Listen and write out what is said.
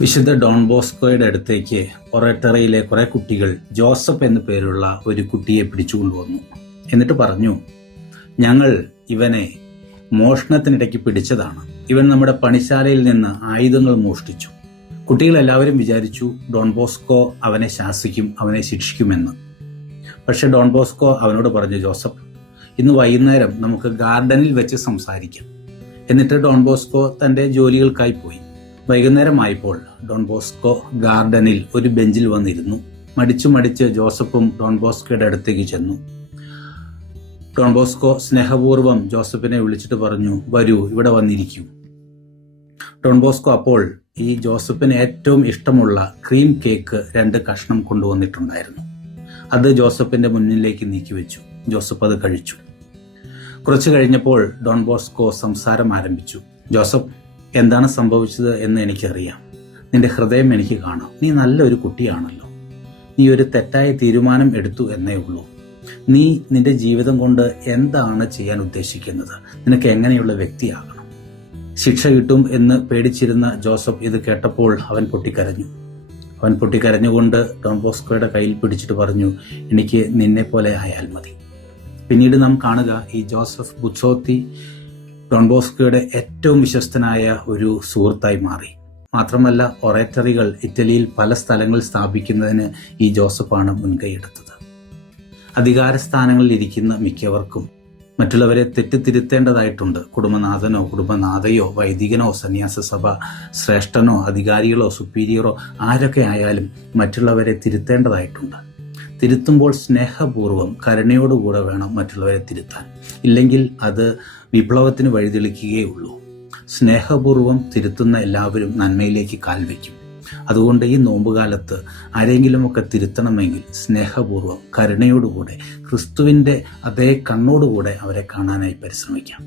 വിശുദ്ധ ഡോൺ ബോസ്കോയുടെ അടുത്തേക്ക് ഒറേറ്ററയിലെ കുറെ കുട്ടികൾ ജോസഫ് എന്നു പേരുള്ള ഒരു കുട്ടിയെ പിടിച്ചുകൊണ്ടുവന്നു. എന്നിട്ട് പറഞ്ഞു, ഞങ്ങൾ ഇവനെ മോഷണത്തിനിടയ്ക്ക് പിടിച്ചതാണ്. ഇവൻ നമ്മുടെ പണിശാലയിൽ നിന്ന് ആയുധങ്ങൾ മോഷ്ടിച്ചു. കുട്ടികളെല്ലാവരും വിചാരിച്ചു ഡോൺ ബോസ്കോ അവനെ ശാസിക്കും, അവനെ ശിക്ഷിക്കുമെന്ന്. പക്ഷെ ഡോൺ ബോസ്കോ അവനോട് പറഞ്ഞു, ജോസഫ്, ഇന്ന് വൈകുന്നേരം നമുക്ക് ഗാർഡനിൽ വെച്ച് സംസാരിക്കാം. എന്നിട്ട് ഡോൺ ബോസ്കോ തന്റെ ജോലികൾക്കായി പോയി. വൈകുന്നേരമായപ്പോൾ ഡോൺ ബോസ്കോ ഗാർഡനിൽ ഒരു ബെഞ്ചിൽ വന്നിരുന്നു. മടിച്ച് ജോസഫും ഡോൺ ബോസ്കോയുടെ അടുത്തേക്ക് ചെന്നു. ഡോൺ ബോസ്കോ സ്നേഹപൂർവ്വം ജോസഫിനെ വിളിച്ചിട്ട് പറഞ്ഞു, വരൂ, ഇവിടെ വന്നിരിക്കൂ. ഡോൺ ബോസ്കോ അപ്പോൾ ഈ ജോസഫിന് ഏറ്റവും ഇഷ്ടമുള്ള ക്രീം കേക്ക് 2 കഷ്ണം കൊണ്ടുവന്നിട്ടുണ്ടായിരുന്നു. അത് ജോസഫിന്റെ മുന്നിലേക്ക് നീക്കിവെച്ചു. ജോസഫ് അത് കഴിച്ചു. കുറച്ചു കഴിഞ്ഞപ്പോൾ ഡോൺ ബോസ്കോ സംസാരം ആരംഭിച്ചു. ജോസഫ്, എന്താണ് സംഭവിച്ചത് എന്ന് എനിക്കറിയാം. നിന്റെ ഹൃദയം എനിക്ക് കാണാം. നീ നല്ലൊരു കുട്ടിയാണല്ലോ. നീ ഒരു തെറ്റായ തീരുമാനം എടുത്തു എന്നേ ഉള്ളൂ. നീ നിന്റെ ജീവിതം കൊണ്ട് എന്താണ് ചെയ്യാൻ ഉദ്ദേശിക്കുന്നത്? നിനക്ക് എങ്ങനെയുള്ള വ്യക്തിയാകണം? ശിക്ഷ കിട്ടും എന്ന് പേടിച്ചിരുന്ന ജോസഫ് ഇത് കേട്ടപ്പോൾ അവൻ പൊട്ടിക്കരഞ്ഞുകൊണ്ട് ഡോൺ ബോസ്കോയുടെ കയ്യിൽ പിടിച്ചിട്ട് പറഞ്ഞു, എനിക്ക് നിന്നെ പോലെ ആയാൽ മതി. പിന്നീട് നാം കാണുക, ഈ ജോസഫ് ബുച്ചോത്തി ഡോൺ ബോസ്കോയുടെ ഏറ്റവും വിശ്വസ്തനായ ഒരു സുഹൃത്തായി മാറി. മാത്രമല്ല, ഒറേറ്ററികൾ ഇറ്റലിയിൽ പല സ്ഥലങ്ങളിൽ സ്ഥാപിക്കുന്നതിന് ഈ ജോസഫാണ് മുൻകൈയെടുത്തത്. അധികാര സ്ഥാനങ്ങളിൽ ഇരിക്കുന്ന മിക്കവർക്കും മറ്റുള്ളവരെ തെറ്റിത്തിരുത്തേണ്ടതായിട്ടുണ്ട്. കുടുംബനാഥനോ കുടുംബനാഥയോ വൈദികനോ സന്യാസ സഭ ശ്രേഷ്ഠനോ അധികാരികളോ സുപ്പീരിയറോ ആരൊക്കെ ആയാലും മറ്റുള്ളവരെ തിരുത്തേണ്ടതായിട്ടുണ്ട്. തിരുത്തുമ്പോൾ സ്നേഹപൂർവ്വം കരുണയോടുകൂടെ വേണം മറ്റുള്ളവരെ തിരുത്താൻ. ഇല്ലെങ്കിൽ അത് വിപ്ലവത്തിന് വഴിതെളിക്കുകയുള്ളൂ. സ്നേഹപൂർവ്വം തിരുത്തുന്ന എല്ലാവരും നന്മയിലേക്ക് കാൽവെക്കും. അതുകൊണ്ട് ഈ നോമ്പുകാലത്ത് ആരെങ്കിലുമൊക്കെ തിരുത്തണമെങ്കിൽ സ്നേഹപൂർവ്വം കരുണയോടുകൂടെ ക്രിസ്തുവിൻ്റെ അതേ കണ്ണോടുകൂടെ അവരെ കാണാനായി പരിശ്രമിക്കാം.